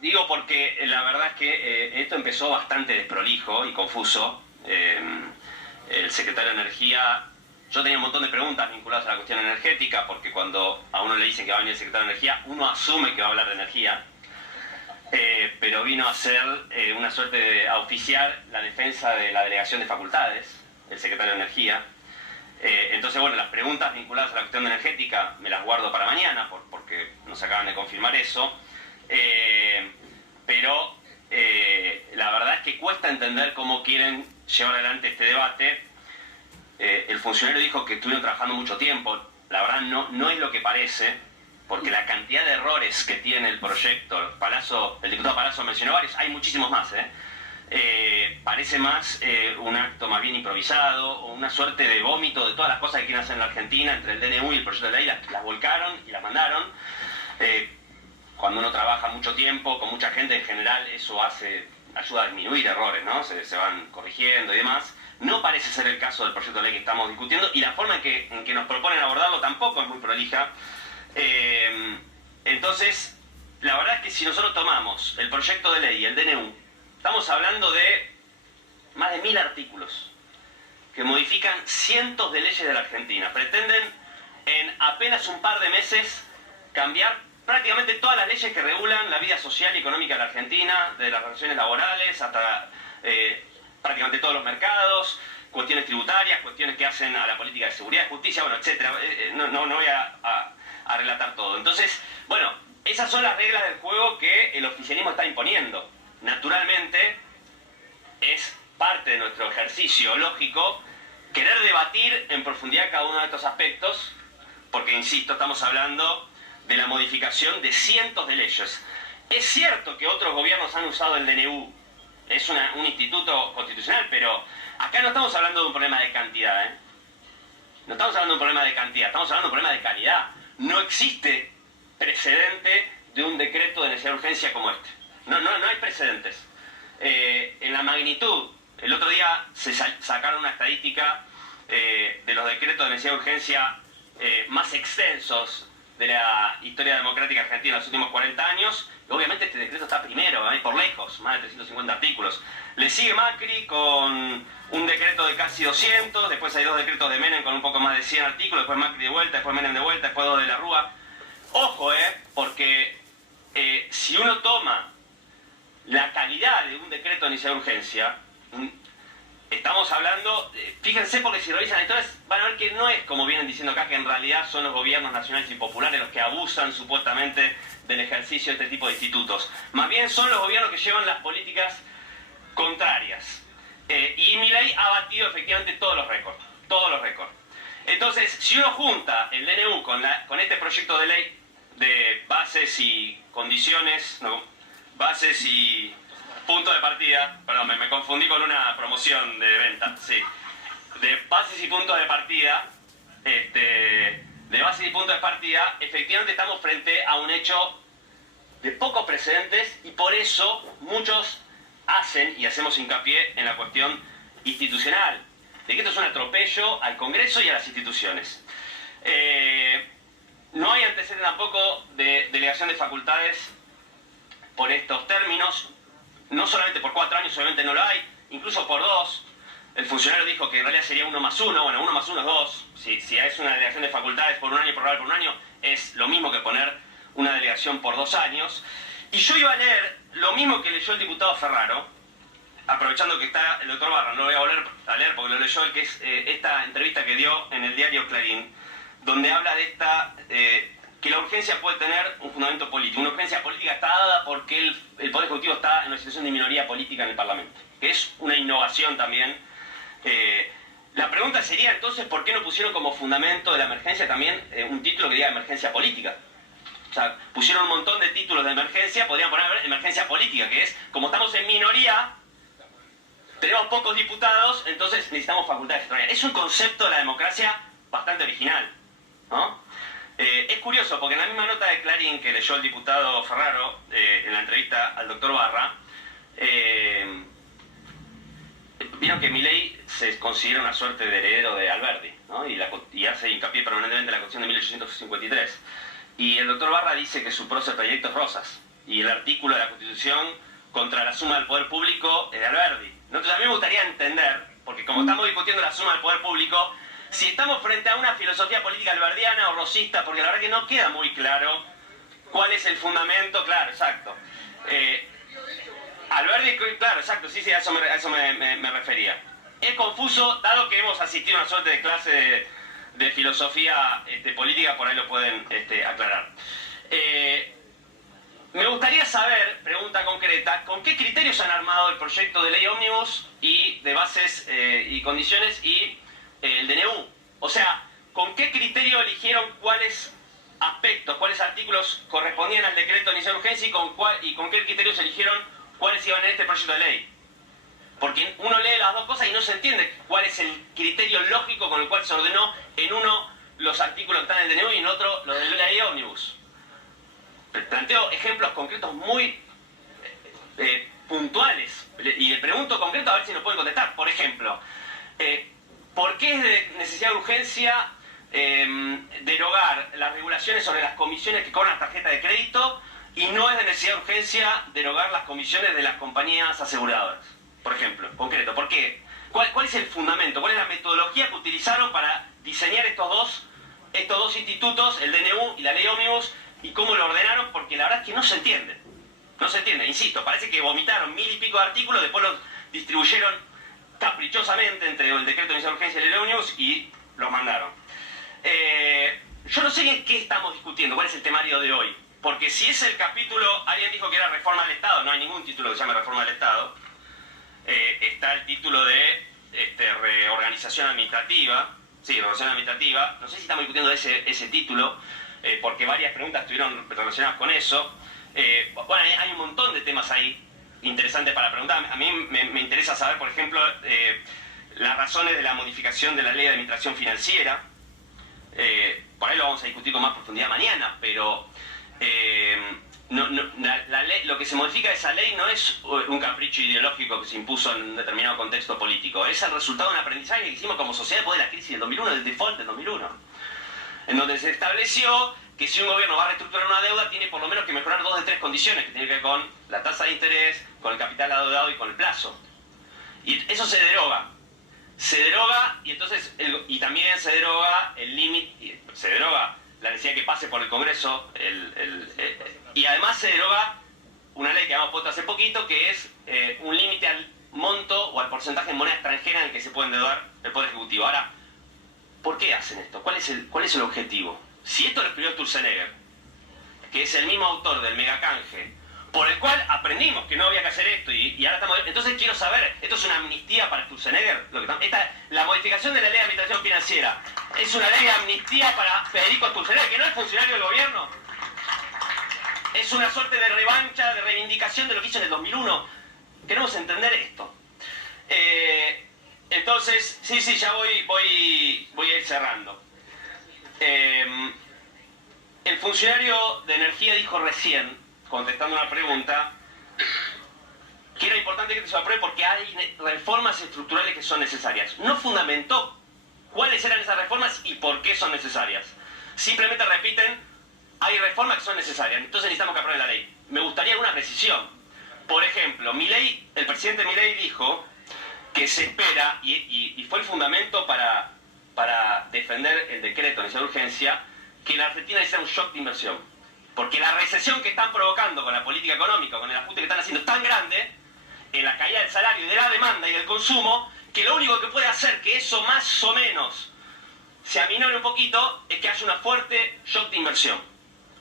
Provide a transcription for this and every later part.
digo porque la verdad es que esto empezó bastante desprolijo y confuso. El secretario de Energía, yo tenía un montón de preguntas vinculadas a la cuestión energética, porque cuando a uno le dicen que va a venir el secretario de Energía, uno asume que va a hablar de energía, pero vino a ser una suerte de a oficiar la defensa de la delegación de facultades, el secretario de Energía. Entonces, bueno, las preguntas vinculadas a la cuestión energética me las guardo para mañana, porque nos acaban de confirmar eso. Pero la verdad es que cuesta entender cómo quieren llevar adelante este debate. El funcionario dijo que estuvieron trabajando mucho tiempo. La verdad no es lo que parece, porque la cantidad de errores que tiene el proyecto, el diputado Palazzo mencionó varios, hay muchísimos más, parece más un acto más bien improvisado, o una suerte de vómito de todas las cosas que quieren hacer en la Argentina, entre el DNU y el proyecto de ley, las volcaron y las mandaron. Cuando uno trabaja mucho tiempo, con mucha gente, en general eso ayuda a disminuir errores, ¿no? Se van corrigiendo y demás. No parece ser el caso del proyecto de ley que estamos discutiendo, y la forma en que nos proponen abordarlo tampoco es muy prolija. Entonces, la verdad es que si nosotros tomamos el proyecto de ley y el DNU, estamos hablando de más de 1000 artículos que modifican cientos de leyes de la Argentina. Pretenden en apenas un par de meses cambiar prácticamente todas las leyes que regulan la vida social y económica de la Argentina, de las relaciones laborales hasta prácticamente todos los mercados, cuestiones tributarias, cuestiones que hacen a la política de seguridad, justicia, bueno, etcétera. No voy a relatar todo. Entonces, bueno, esas son las reglas del juego que el oficialismo está imponiendo. Naturalmente, es parte de nuestro ejercicio lógico querer debatir en profundidad cada uno de estos aspectos, porque, insisto, estamos hablando de la modificación de cientos de leyes. Es cierto que otros gobiernos han usado el DNU, es un instituto constitucional, pero acá no estamos hablando de un problema de cantidad, No estamos hablando de un problema de cantidad, estamos hablando de un problema de calidad. No existe precedente de un decreto de necesidad de urgencia como este. No hay precedentes. En la magnitud, el otro día se sacaron una estadística de los decretos de necesidad de urgencia más extensos de la historia democrática argentina en los últimos 40 años, y obviamente este decreto está primero, por lejos, más de 350 artículos. Le sigue Macri con un decreto de casi 200, después hay 2 decretos de Menem con un poco más de 100 artículos, después Macri de vuelta, después Menem de vuelta, después 2 de la Rúa. Ojo, porque si uno toma la calidad de un decreto de necesidad de urgencia, estamos hablando, fíjense, porque si revisan la historia van a ver que no es como vienen diciendo acá, que en realidad son los gobiernos nacionales y populares los que abusan supuestamente del ejercicio de este tipo de institutos. Más bien son los gobiernos que llevan las políticas contrarias. Y Milei ha batido efectivamente todos los récords. Entonces, si uno junta el DNU con este proyecto de ley de bases y condiciones, bases y punto de partida, perdón, me confundí con una promoción de venta, sí, de bases y puntos de partida, efectivamente estamos frente a un hecho de pocos precedentes, y por eso muchos hacen y hacemos hincapié en la cuestión institucional, de que esto es un atropello al Congreso y a las instituciones. No hay antecedente tampoco de delegación de facultades por estos términos. No solamente por 4 años, obviamente no lo hay, incluso por 2. El funcionario dijo que en realidad sería 1 más 1, bueno, 1 más 1 es 2. Si es una delegación de facultades por 1 año y prorrogar por 1 año, es lo mismo que poner una delegación por 2 años. Y yo iba a leer lo mismo que leyó el diputado Ferraro, aprovechando que está el doctor Barra, no lo voy a volver a leer porque lo leyó él, que es esta entrevista que dio en el diario Clarín, donde habla de que la urgencia puede tener un fundamento político. Una urgencia política está dada porque el Poder Ejecutivo está en una situación de minoría política en el Parlamento, que es una innovación también. La pregunta sería entonces, ¿por qué no pusieron como fundamento de la emergencia también un título que diga emergencia política? O sea, pusieron un montón de títulos de emergencia, podrían poner emergencia política, que es, como estamos en minoría, tenemos pocos diputados, entonces necesitamos facultades extraordinarias. Es un concepto de la democracia bastante original, ¿no? Es curioso, porque en la misma nota de Clarín que leyó el diputado Ferraro, en la entrevista al doctor Barra, vieron que Milei se considera una suerte de heredero de Alberti, ¿no? Y hace hincapié permanentemente en la Constitución de 1853. Y el doctor Barra dice que su prócer trayecto es Rosas. y el artículo de la Constitución contra la suma del poder público de Alberdi. Entonces a mí me gustaría entender, porque como estamos discutiendo la suma del poder público, si estamos frente a una filosofía política alberdiana o rosista, porque la verdad que no queda muy claro cuál es el fundamento, claro, exacto. Alberdi, claro, exacto, sí, a eso me refería. Es confuso, dado que hemos asistido a una suerte de clase de filosofía política, por ahí lo pueden aclarar. Me gustaría saber, pregunta concreta, ¿con qué criterios han armado el proyecto de ley ómnibus y de bases y condiciones y el DNU? O sea, ¿con qué criterio eligieron cuáles aspectos, cuáles artículos correspondían al decreto de necesidad de urgencia y con qué criterios eligieron cuáles iban en este proyecto de ley? Porque uno lee las dos cosas y no se entiende cuál es el criterio lógico con el cual se ordenó en uno los artículos que están en el DNU y en otro los de la ley ómnibus. Planteo ejemplos concretos muy puntuales y le pregunto concreto a ver si nos pueden contestar. Por ejemplo, ¿por qué es de necesidad de urgencia derogar las regulaciones sobre las comisiones que cobran las tarjetas de crédito y no es de necesidad de urgencia derogar las comisiones de las compañías aseguradoras? Por ejemplo, concreto, ¿por qué? ¿Cuál es el fundamento? ¿Cuál es la metodología que utilizaron para diseñar estos dos institutos, el DNU y la ley ómnibus, y cómo lo ordenaron? Porque la verdad es que no se entiende. No se entiende, insisto, parece que vomitaron 1000 y pico de artículos, después los distribuyeron caprichosamente entre el decreto de necesidad de urgencia y la ley ómnibus y los mandaron. Yo no sé en qué estamos discutiendo, cuál es el temario de hoy. Porque si es el capítulo, alguien dijo que era reforma del Estado, no hay ningún título que se llame reforma del Estado. Está el título de reorganización administrativa. Sí, reorganización administrativa. No sé si estamos discutiendo ese título, porque varias preguntas estuvieron relacionadas con eso. Bueno, hay un montón de temas ahí interesantes para preguntar. A mí me interesa saber, por ejemplo, las razones de la modificación de la ley de administración financiera. Por ahí lo vamos a discutir con más profundidad mañana, pero la ley, lo que se modifica de esa ley no es un capricho ideológico que se impuso en un determinado contexto político, es el resultado de un aprendizaje que hicimos como sociedad después de la crisis del 2001, del default del 2001, en donde se estableció que si un gobierno va a reestructurar una deuda tiene por lo menos que mejorar 2 de 3 condiciones que tienen que ver con la tasa de interés, con el capital adeudado y con el plazo. Y eso se deroga y entonces y también se deroga el límite, se deroga la necesidad que pase por el Congreso y además se deroga una ley que habíamos puesto hace poquito, que es un límite al monto o al porcentaje en moneda extranjera en el que se puede endeudar el Poder Ejecutivo. Ahora, ¿por qué hacen esto? ¿Cuál es el objetivo? Si esto lo escribió Sturzenegger, que es el mismo autor del megacanje, por el cual aprendimos que no había que hacer esto y ahora estamos... Entonces quiero saber, ¿esto es una amnistía para Sturzenegger? La modificación de la ley de administración financiera, ¿es una ley de amnistía para Federico Sturzenegger, que no es funcionario del gobierno? ¿Es una suerte de revancha, de reivindicación de lo que hizo en el 2001? Queremos entender esto. Entonces, sí, ya voy a ir cerrando. El funcionario de energía dijo recién, contestando una pregunta, que era importante que esto se apruebe porque hay reformas estructurales que son necesarias. No fundamentó cuáles eran esas reformas y por qué son necesarias. Simplemente repiten, hay reformas que son necesarias, entonces necesitamos que aprueben la ley. Me gustaría alguna precisión. Por ejemplo, el presidente Milei dijo que se espera, y fue el fundamento para defender el decreto de necesidad de urgencia, que la Argentina necesita un shock de inversión. Porque la recesión que están provocando con la política económica, con el ajuste que están haciendo, es tan grande en la caída del salario y de la demanda y del consumo, que lo único que puede hacer que eso más o menos se aminore un poquito es que haya una fuerte shock de inversión,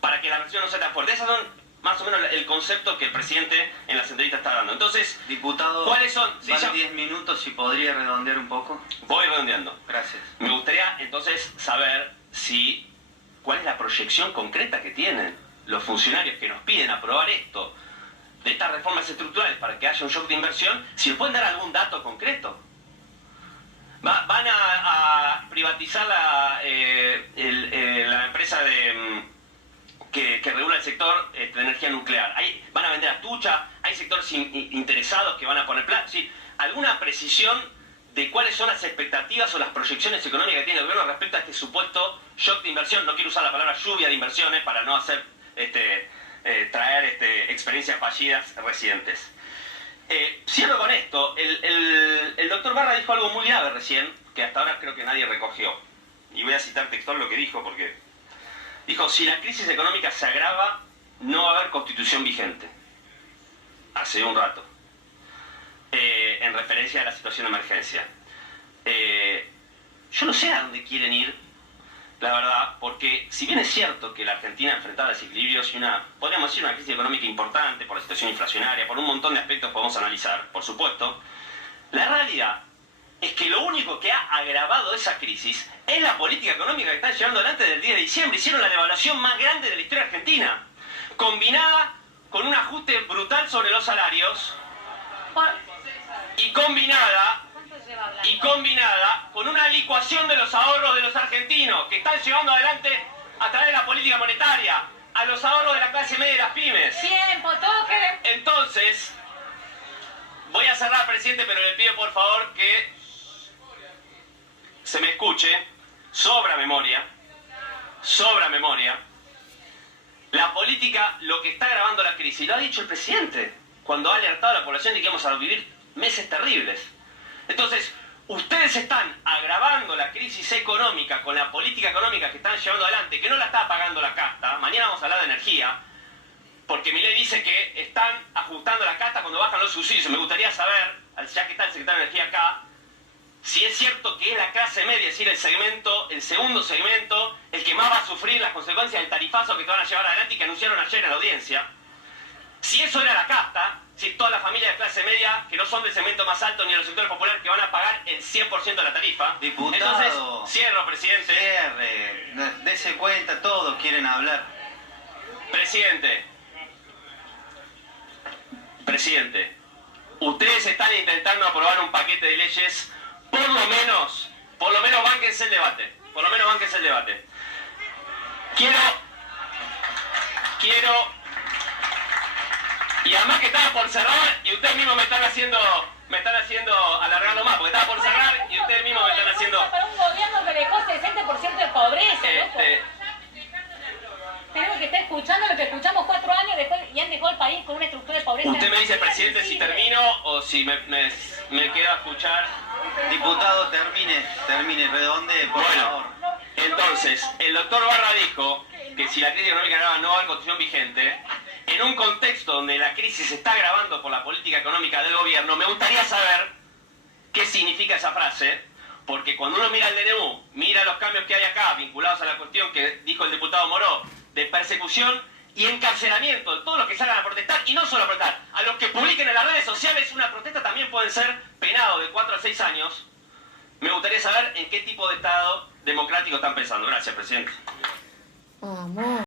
para que la recesión no sea tan fuerte. Esos son más o menos el concepto que el presidente en las entrevistas está dando. Entonces, diputado, ¿cuáles son? Sí, van 10 minutos, si podría redondear un poco. Voy redondeando. Gracias. Me gustaría entonces saber cuál es la proyección concreta que tienen los funcionarios que nos piden aprobar esto, de estas reformas estructurales para que haya un shock de inversión, si nos pueden dar algún dato concreto. Van a privatizar la empresa que regula el sector de energía nuclear. Van a vender a Tucha, hay sectores interesados que van a poner plata. ¿Sí? ¿Alguna precisión de cuáles son las expectativas o las proyecciones económicas que tiene el gobierno respecto a este supuesto shock de inversión? No quiero usar la palabra lluvia de inversiones para no hacer traer experiencias fallidas recientes. Cierro con esto. El doctor Barra dijo algo muy grave recién, que hasta ahora creo que nadie recogió. Y voy a citar textual lo que dijo, porque dijo, si la crisis económica se agrava, no va a haber constitución vigente. Hace un rato. En referencia a la situación de emergencia. Yo no sé a dónde quieren ir, la verdad, porque si bien es cierto que la Argentina enfrentaba desequilibrios y podríamos decir, una crisis económica importante por la situación inflacionaria, por un montón de aspectos podemos analizar, por supuesto, la realidad es que lo único que ha agravado esa crisis es la política económica que están llevando adelante desde el 10 de diciembre. Hicieron la devaluación más grande de la historia argentina, combinada con un ajuste brutal sobre los salarios y combinada con una licuación de los ahorros de los argentinos que están llevando adelante a través de la política monetaria a los ahorros de la clase media y las pymes. Tiempo, toque. Entonces, voy a cerrar, presidente, pero le pido por favor que se me escuche. Sobra memoria. La política, lo que está agravando la crisis, lo ha dicho el presidente cuando ha alertado a la población de que íbamos a vivir meses terribles. Entonces, ustedes están agravando la crisis económica con la política económica que están llevando adelante, que no la está pagando la casta. Mañana vamos a hablar de energía, porque Milei dice que están ajustando la casta cuando bajan los subsidios. Me gustaría saber, ya que está el secretario de Energía acá, si es cierto que es la clase media, es decir, el segundo segmento, el que más va a sufrir las consecuencias del tarifazo que te van a llevar adelante y que anunciaron ayer en la audiencia. Si eso era la casta, si todas las familias de clase media, que no son del segmento más alto ni de los sectores populares, que van a pagar el 100% de la tarifa. Diputado, entonces, cierro, presidente. Cierre, dese cuenta, todos quieren hablar. Presidente, ustedes están intentando aprobar un paquete de leyes, por lo menos bánquense el debate. Quiero y además que estaba por cerrar y ustedes mismos me están haciendo alargarlo más, porque estaba por cerrar y ustedes mismos me están haciendo... Para un gobierno que dejó 60% de pobreza, loco. Tenemos que estar escuchando lo que escuchamos 4 años después y han dejado el país con una estructura de pobreza. Usted me dice, presidente, si termino o si me quedo a escuchar. Diputado, termine, redonde, por favor. Entonces, el doctor Barra dijo que si la crisis económica agrava no va a haber constitución vigente. En un contexto donde la crisis se está agravando por la política económica del gobierno, me gustaría saber qué significa esa frase, porque cuando uno mira el DNU, mira los cambios que hay acá vinculados a la cuestión que dijo el diputado Moró, de persecución y encarcelamiento de todos los que salgan a protestar, y no solo a protestar, a los que publiquen en las redes sociales una protesta también pueden ser penados de 4 a 6 años. Me gustaría saber en qué tipo de Estado democrático están pensando. Gracias, presidente.